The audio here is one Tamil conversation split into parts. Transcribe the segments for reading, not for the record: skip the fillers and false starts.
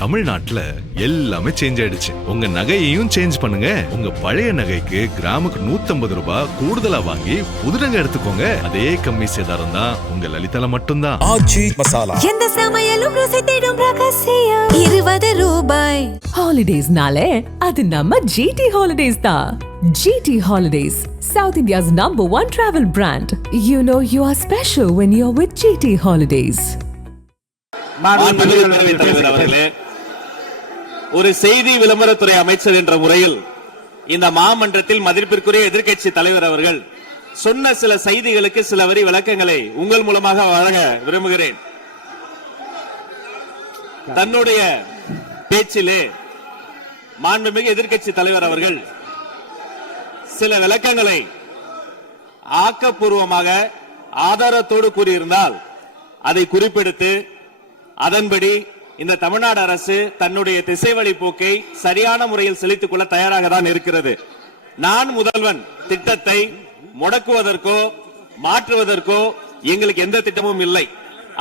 தமிழ்நாட்டுல எல்லாமே சேஞ்ச் ஆயிடுச்சு. உங்க நகையையும் சேஞ்ச் பண்ணுங்க. உங்க பழைய நகைக்கு கிராமுக்கு 150 ரூபாய் கூடுதலா வாங்கி புது நகை எடுத்துக்கோங்க. அதே கம்மி சேதாரம் தான் உங்க லலிதால மட்டும்தான். ஆச்சி மசாலா எந்த சமையலும் ருசி தேடும் ரகசியம் 20 ரூபாய். ஹாலிடேஸ்னாலே அது நம்ம ஜிடி ஹாலிடேஸ் தான். GT Holidays, South India's #1 travel brand. You know you are special when you're with GT Holidays. ஒரு செய்தி விளம்பரத்துறை அமைச்சர் என்ற முறையில் இந்த மாமன்றத்தில் மதிப்பிற்குரிய எதிர்க்கட்சி தலைவர் அவர்கள் சொன்ன சில செய்திகளுக்கு சில வரி விளக்கங்களை உங்கள் மூலமாக வழங்க விரும்புகிறேன். தன்னுடைய பேச்சிலே மாண்புமிகு எதிர்க்கட்சி தலைவர் அவர்கள் சில விளக்கங்களை ஆக்கப்பூர்வமாக ஆதாரத்தோடு கூறியிருந்தால் அதை குறிப்பெடுத்து அதன்படி இந்த தமிழ்நாடு அரசு தன்னுடைய திசைவழி போக்கை சரியான முறையில் செலுத்திக் கொள்ள தயாராக தான் இருக்கிறது. நான் முதல்வன் திட்டத்தை முடக்குவதற்கோ மாற்றுவதற்கோ எங்களுக்கு எந்த திட்டமும் இல்லை.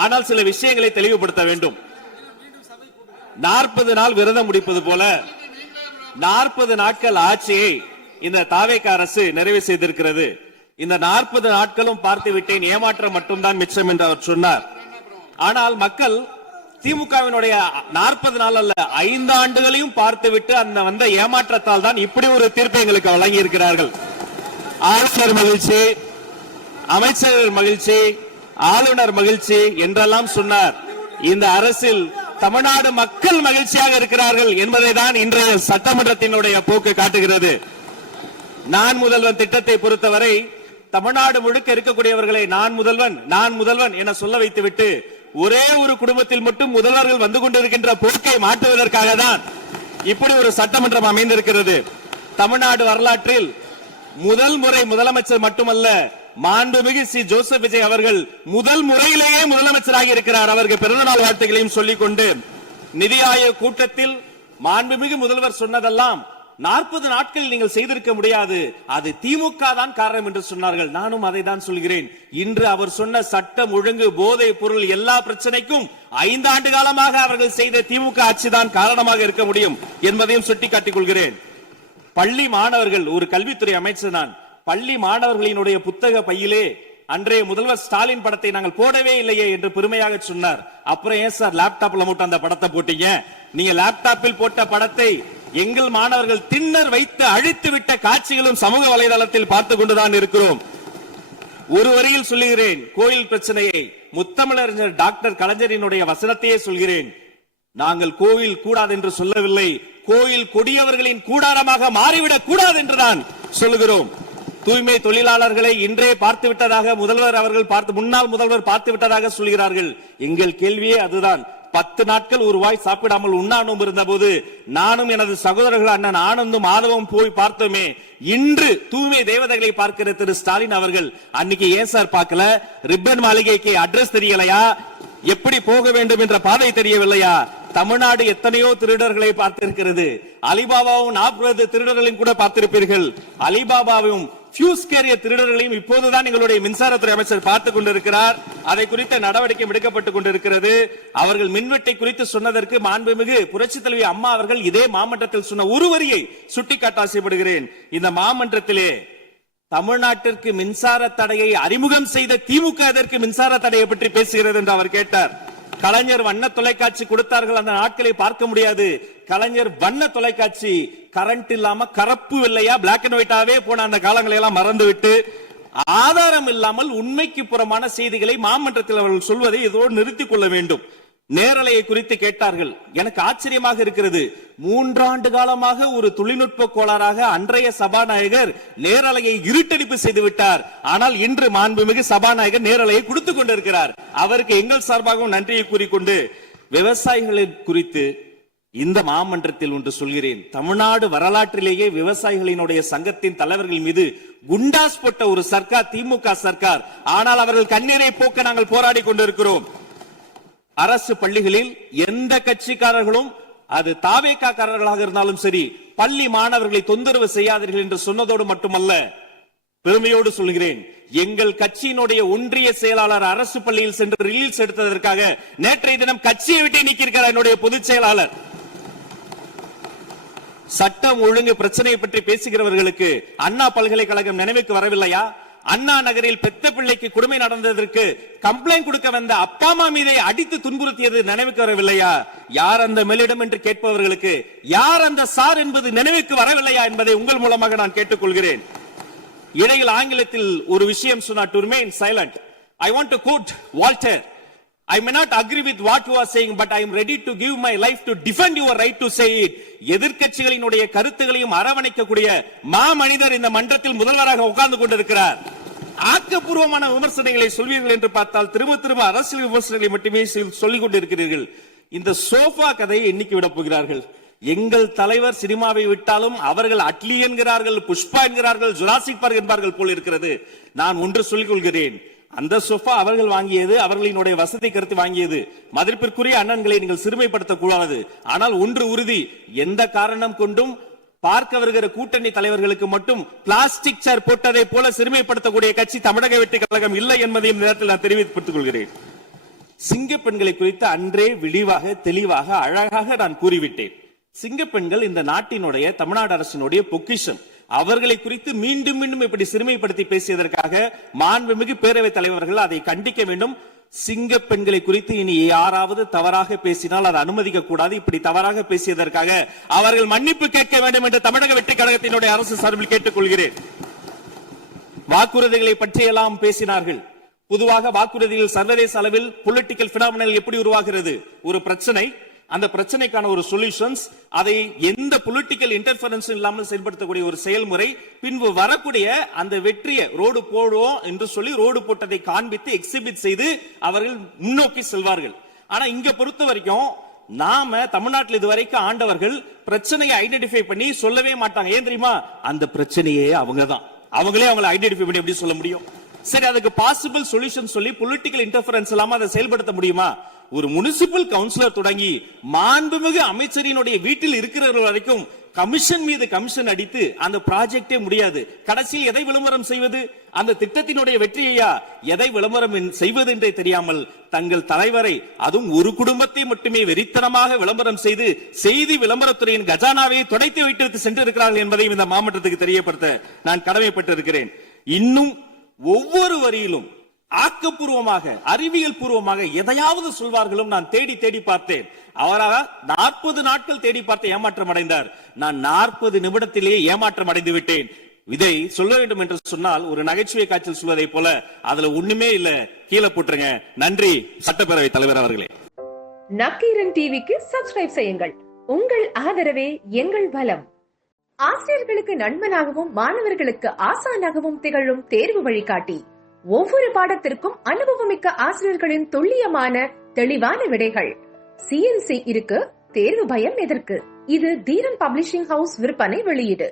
ஆனால் சில விஷயங்களை தெளிவுபடுத்த வேண்டும். 40 நாள் விரதம் முடிப்பது போல 40 நாட்கள் ஆட்சியை இந்த தாவேக அரசு நிறைவு செய்திருக்கிறது. இந்த 40 நாட்களும் பார்த்து விட்டேன், ஏமாற்றம் மட்டும்தான் மிச்சம் என்று அவர் சொன்னார். ஆனால் மக்கள் திமுகவினுடைய 40 நாள் அல்ல 5 ஆண்டுகளையும் பார்த்துவிட்டு அந்த வந்த ஏமாற்றத்தால் தான் இப்படி ஒரு தீர்ப்பை எங்களுக்கு வழங்கி இருக்கிறார்கள். ஆளுநர் மகிழ்ச்சி, அமைச்சர்கள் மகிழ்ச்சி, ஆளுநர் மகிழ்ச்சி என்றெல்லாம் சொன்னார். இந்த அரசில் தமிழ்நாடு மக்கள் மகிழ்ச்சியாக இருக்கிறார்கள் என்பதை தான் இன்றைய சட்டமன்றத்தினுடைய போக்கு காட்டுகிறது. நான் முதல்வன் திட்டத்தை பொறுத்தவரை தமிழ்நாடு முழுக்க இருக்கக்கூடியவர்களை நான் முதல்வன் என சொல்ல வைத்துவிட்டு ஒரே ஒரு குடும்பத்தில் மட்டும் முதல்வர்கள் வந்து கொண்டிருக்கின்ற போக்கை மாற்றுவதற்காக தான் இப்படி ஒரு சட்டமன்றம் அமைந்திருக்கிறது. தமிழ்நாடு வரலாற்றில் முதல் முறை முதலமைச்சர் மட்டுமல்ல, மாண்புமிகு சி ஜோசப் விஜய் அவர்கள் முதல் முறையிலேயே முதலமைச்சராக இருக்கிறார். அவருக்கு பிறந்தநாள் வாழ்த்துக்களையும் சொல்லிக் கொண்டு, நிதி ஆயோக் கூட்டத்தில் மாண்புமிகு முதல்வர் சொன்னதெல்லாம் 40 நாட்கள் நீங்கள் செய்திருக்க முடியாது, அது திமுக தான் காரணம் என்று சொன்னார்கள். நானும் அதை தான் சொல்கிறேன். இன்று அவர் சொன்ன சட்டம் ஒழுங்கு, போதை பொருள் எல்லா பிரச்சனைக்கும் 5 ஆண்டு காலமாக அவர்கள் செய்த திமுக ஆட்சி தான் காரணமாக இருக்க முடியும் என்பதையும் சுட்டிக்காட்டிக் கொள்கிறேன். பள்ளி மாணவர்கள், ஒரு கல்வித்துறை அமைச்சர் நான், பள்ளி மாணவர்களினுடைய புத்தக பையிலே அன்றைய முதல்வர் ஸ்டாலின் படத்தை நாங்கள் போடவே இல்லையே என்று பெருமையாக சொன்னார். அப்புறம் ஏன் சார் லேப்டாப்ல மட்டும் அந்த படத்தை போட்டீங்க? நீங்க லேப்டாப்பில் போட்ட படத்தை எங்கள் மாணவர்கள் திண்ணர் வைத்து அழித்து விட்ட காட்சிகளும் சமூக வலைதளத்தில் பார்த்துக் கொண்டுதான் இருக்கிறோம். ஒரு வரியில் சொல்லுகிறேன், கோயில் பிரச்சனையை முத்தமிழறிஞர் டாக்டர் கலைஞரினுடைய வசனத்தையே சொல்கிறேன். நாங்கள் கோயில் கூடாது என்று சொல்லவில்லை, கோயில் கொடியவர்களின் கூடாரமாக மாறிவிடக் கூடாது என்றுதான் சொல்லுகிறோம். தூய்மை தொழிலாளர்களை இன்றே பார்த்து விட்டதாக முன்னாள் முதல்வர் பார்த்து விட்டதாக சொல்கிறார்கள். எங்கள் கேள்வியே அதுதான். 10 நாட்கள் ஒரு வாய் சாப்பிடாமல் உண்ணாநோம்பு இருந்த போது நானும் எனது சகோதரர்கள் அண்ணன் ஆனந்தும் ஆதவும் போய் பார்த்தோமே. இன்று தூய்மை தேவதைகளை பார்க்கிற திரு ஸ்டாலின் அவர்கள் அன்னைக்கு ஏன் சார் பார்க்கல? ரிப்பன் மாளிகைக்கு அட்ரஸ் தெரியலையா? எப்படி போக வேண்டும் என்ற பாதை தெரியவில்லையா? தமிழ்நாடு எத்தனையோ திருடர்களை பார்த்திருக்கிறது. அலிபாபாவும் 40 திருடர்களையும் கூட பார்த்திருப்பீர்கள். அலிபாபாவும் ஃபியூஸ் கேரிய திருடர்களையும் இப்போதுதான் எங்களுடைய மின்சாரத்துறை அமைச்சர் பார்த்துக் கொண்டிருக்கிறார். அதை குறித்த நடவடிக்கை எடுக்கப்பட்டுக் கொண்டிருக்கிறது. அவர்கள் மின்வெட்டை குறித்து சொன்னதற்கு மாண்புமிகு புரட்சி தலைவி அம்மா அவர்கள் இதே மாமன்றத்தில் சொன்ன ஒரு வரியை சுட்டிக்காட்ட ஆசைப்படுகிறேன். இந்த மாமன்றத்திலே தமிழ்நாட்டிற்கு மின்சார தடையை அறிமுகம் செய்த திமுக எதற்கு மின்சார தடையை பற்றி பேசுகிறது என்று அவர் கேட்டார். கலைஞர் வண்ண தொலைக்காட்சி கொடுத்தார்கள், அந்த நாட்களை பார்க்க முடியாது. கலைஞர் வண்ண தொலைக்காட்சி கரண்ட் இல்லாம கருப்பு வெள்ளையா பிளாக் அண்ட் ஒயிட்டாவே போன அந்த காலங்களை எல்லாம் மறந்துவிட்டு ஆதாரம் இல்லாமல் உண்மைக்கு புறமான செய்திகளை மாமன்றத்தில் அவர்கள் சொல்வதை இதோடு நிறுத்திக் கொள்ள வேண்டும். நேரலையை குறித்து கேட்டார்கள். எனக்கு ஆச்சரியமாக இருக்கிறது. 3 ஆண்டு காலமாக ஒரு தொழில்நுட்ப கோளாறாக அன்றைய சபாநாயகர் நேரலையை இருட்டடிப்பு செய்து விட்டார். ஆனால் இன்று மாண்புமிகு சபாநாயகர் நேரலையை கொடுத்துக் கொண்டிருக்கிறார். அவருக்கு எங்கள் சார்பாகவும் நன்றியை கூறிக்கொண்டு, விவசாயிகளை குறித்து இந்த மாமன்றத்தில் ஒன்று சொல்கிறேன். தமிழ்நாடு வரலாற்றிலேயே விவசாயிகளினுடைய சங்கத்தின் தலைவர்கள் மீது குண்டாஸ் போட்ட ஒரு சர்க்கார் திமுக சர்க்கார். ஆனால் அவர்கள் கண்ணீரை போக்க நாங்கள் போராடி கொண்டிருக்கிறோம். அரசு பள்ளிகளில் எந்த கட்சிக்காரர்களும், அது தாவேகாரர்களாக இருந்தாலும் சரி, பள்ளி மாணவர்களை தொந்தரவு செய்யாதீர்கள் என்று சொன்னதோடு மட்டுமல்ல, பெருமையோடு சொல்கிறேன், எங்கள் கட்சியினுடைய ஒன்றிய செயலாளர் அரசு பள்ளியில் சென்று ரிலீஸ் எடுத்ததற்காக நேற்றைய தினம் கட்சியை விட்டு நீக்கியிருக்கிறார் என்னுடைய பொதுச் செயலாளர். சட்டம் ஒழுங்கு பிரச்சனையை பற்றி பேசுகிறவர்களுக்கு அண்ணா பல்கலைக்கழகம் நினைவுக்கு வரவில்லையா? அண்ணா நகரில் பெத்த பிள்ளைக்கு கொடுமை நடந்ததற்கு கம்ப்ளைண்ட் கொடுக்க வந்த அப்பா அம்மா மீதை அடித்து துன்புறுத்தியது நினைவுக்கு வரவில்லையா? யார் அந்த மேலிடம் என்று கேட்பவர்களுக்கு யார் அந்த சார் என்பது நினைவுக்கு வரவில்லையா என்பதை உங்கள் மூலமாக நான் கேட்டுக்கொள்கிறேன். இடையில் ஆங்கிலத்தில் ஒரு விஷயம் சொன்னார், to remain silent. I want to quote Walter. I may not agree with what you are saying, but I am ready to give my life to defend your right to say it. எதிர்க்கட்சிகளினுடைய கருத்துகளையும் அரவணைக்கக்கூடிய மாமனிதர் இந்த மன்றத்தில் முதல்வராக உட்கார்ந்து கொண்டிருக்கிறார். ஆக்கப்பூர்வமான விமர்சனங்களை சொல்வீர்கள் என்று பார்த்தால் திரும்ப திரும்ப அரசியல் விமர்சனங்களை மட்டுமே சொல்லிக் கொண்டிருக்கிறீர்கள். இந்த சோஃபா கதையை எண்ணிக்கை விட போகிறார்கள். எங்கள் தலைவர் சினிமாவை விட்டாலும் அவர்கள் அட்லி என்கிறார்கள், புஷ்பா என்கிறார்கள், ஜுராசிக் பார்க் என்பார்கள் போல் இருக்கிறது. நான் ஒன்று சொல்லிக் கொள்கிறேன், அந்த சோஃபா அவர்கள் வாங்கியது, அவர்களினுடைய வசதி கருத்து வாங்கியது. மதிப்பிற்குரிய அண்ணன்களை நீங்கள் சிறுமைப்படுத்தக் கூடாது. ஆனால் ஒன்று உறுதி, எந்த காரணம் கொண்டும் பார்க்க வருகிற கூட்டணி தலைவர்களுக்கு மட்டும் பிளாஸ்டிக் சேர் போட்டதை போல சிறுமைப்படுத்தக்கூடிய கட்சி தமிழக வெற்றி கழகம் இல்லை என்பதையும் நேரத்தில் நான் தெரிவித்துக் கொள்கிறேன். சிங்க பெண்களை குறித்து அன்றே விழிவாக தெளிவாக அழகாக நான் கூறிவிட்டேன். சிங்க பெண்கள் இந்த நாட்டினுடைய தமிழ்நாடு அரசினுடைய பொக்கிஷம். அவர்களை குறித்து மீண்டும் மீண்டும் இப்படி சிறுமைப்படுத்தி பேசியதற்காக மாண்புமிகு பேரவைத் தலைவர்கள் அதை கண்டிக்க வேண்டும். சிங்க பெண்களை குறித்து இனி யாராவது தவறாக பேசினால் அதை அனுமதிக்க கூடாது. இப்படி தவறாக பேசியதற்காக அவர்கள் மன்னிப்பு கேட்க வேண்டும் என்று தமிழக வெற்றி கழகத்தினுடைய அரசு சார்பில் கேட்டுக் கொள்கிறேன். வாக்குறுதிகளை பற்றியெல்லாம் பேசினார்கள். பொதுவாக வாக்குறுதிகள் சர்வதேச அளவில் பொலிட்டிக்கல் பினாமினல் எப்படி உருவாகிறது? ஒரு பிரச்சனை, அந்த பிரச்சனைக்கான ஒரு சொல்யூஷன்ஸ், அதை எந்த பொலிட்டிக்கல் இன்டர்ஃபரன்ஸ் இல்லாமல் செயல்படுத்தக்கூடிய ஒரு செயல்முறை, பின்பு வரக்கூடிய அந்த வெற்றியை ரோடு போடுவோம் என்று சொல்லி ரோடு போட்டதை காண்பித்து எக்ஸிபிட் செய்து அவர்கள் முன்னோக்கி செல்வார்கள். ஆனா இங்க பொறுத்த வரைக்கும் நாம தமிழ்நாட்டில் இதுவரைக்கும் ஆண்டவர்கள் பிரச்சனையை ஐடென்டிஃபை பண்ணி சொல்லவே மாட்டாங்க. ஏன் தெரியுமா? அந்த பிரச்சனையே அவங்கதான், அவங்களே அவங்களை ஐடென்டிஃபை பண்ணி எப்படி சொல்ல முடியும்? சரி, அதுக்கு பாசிபிள் சொல்யூஷன் சொல்லி பொலிட்டிக்கல் இன்டர்ஃபரன்ஸ் இல்லாம அதை செயல்படுத்த முடியுமா? ஒரு முனிசிபல் கவுன்சிலர் தொடங்கி மாண்புமிகு அமைச்சரினுடைய வீட்டில் இருக்கிறவர்கள் வரைக்கும் கமிஷன் மீது கமிஷன் அடித்து அந்த ப்ராஜெக்டே முடியாது. கடைசியில் எதை விளம்பரம் செய்வது? அந்த திட்டத்தினுடைய வெற்றியையா? எதை விளம்பரம் செய்வது என்றே தெரியாமல் தங்கள் தலைவரை, அதுவும் ஒரு குடும்பத்தை மட்டுமே வெறித்தனமாக விளம்பரம் செய்து செய்தி விளம்பரத்துறையின் கஜானாவை துடைத்து வைத்து சென்றிருக்கிறார்கள் என்பதையும் இந்த மாவட்டத்துக்கு தெரியப்படுத்த நான் கடமைப்பட்டிருக்கிறேன். இன்னும் ஒவ்வொரு வரியிலும் ஆக்கப்பூர்வமாக அறிவியல் பூர்வமாக எதையாவது சொல்வார்களும் நான் தேடி தேடி பார்த்தேன். அவராக 40 நாட்கள் தேடி பார்த்து ஏமாற்றம் அடைந்தார். நான் 40 நிமிடத்திலேயே ஏமாற்றம் அடைந்து விட்டேன். இதை சொல்ல வேண்டும் என்று சொன்னால் ஒரு நகைச்சுவை காட்சியில் சொல்வதை போல அதுல ஒண்ணுமே இல்ல, கீழே போட்டுருங்க. நன்றி சட்டப்பேரவை தலைவர் அவர்களே. நக்கீரன் டிவிக்கு சப்ஸ்கிரைப் செய்யுங்கள். உங்கள் ஆதரவே எங்கள் பலம். ஆசிரியர்களுக்கு நண்பனாகவும் மாணவர்களுக்கு ஆசானாகவும் திகழும் தேர்வு வழிகாட்டி. ஒவ்வொரு பாடத்திற்கும் அனுபவமிக்க ஆசிரியர்களின் துல்லியமான தெளிவான விடைகள். CNC இருக்கு, தேர்வு பயம் எதற்கு? இது தீரன் பப்ளிஷிங் ஹவுஸ் விற்பனை வெளியீடு.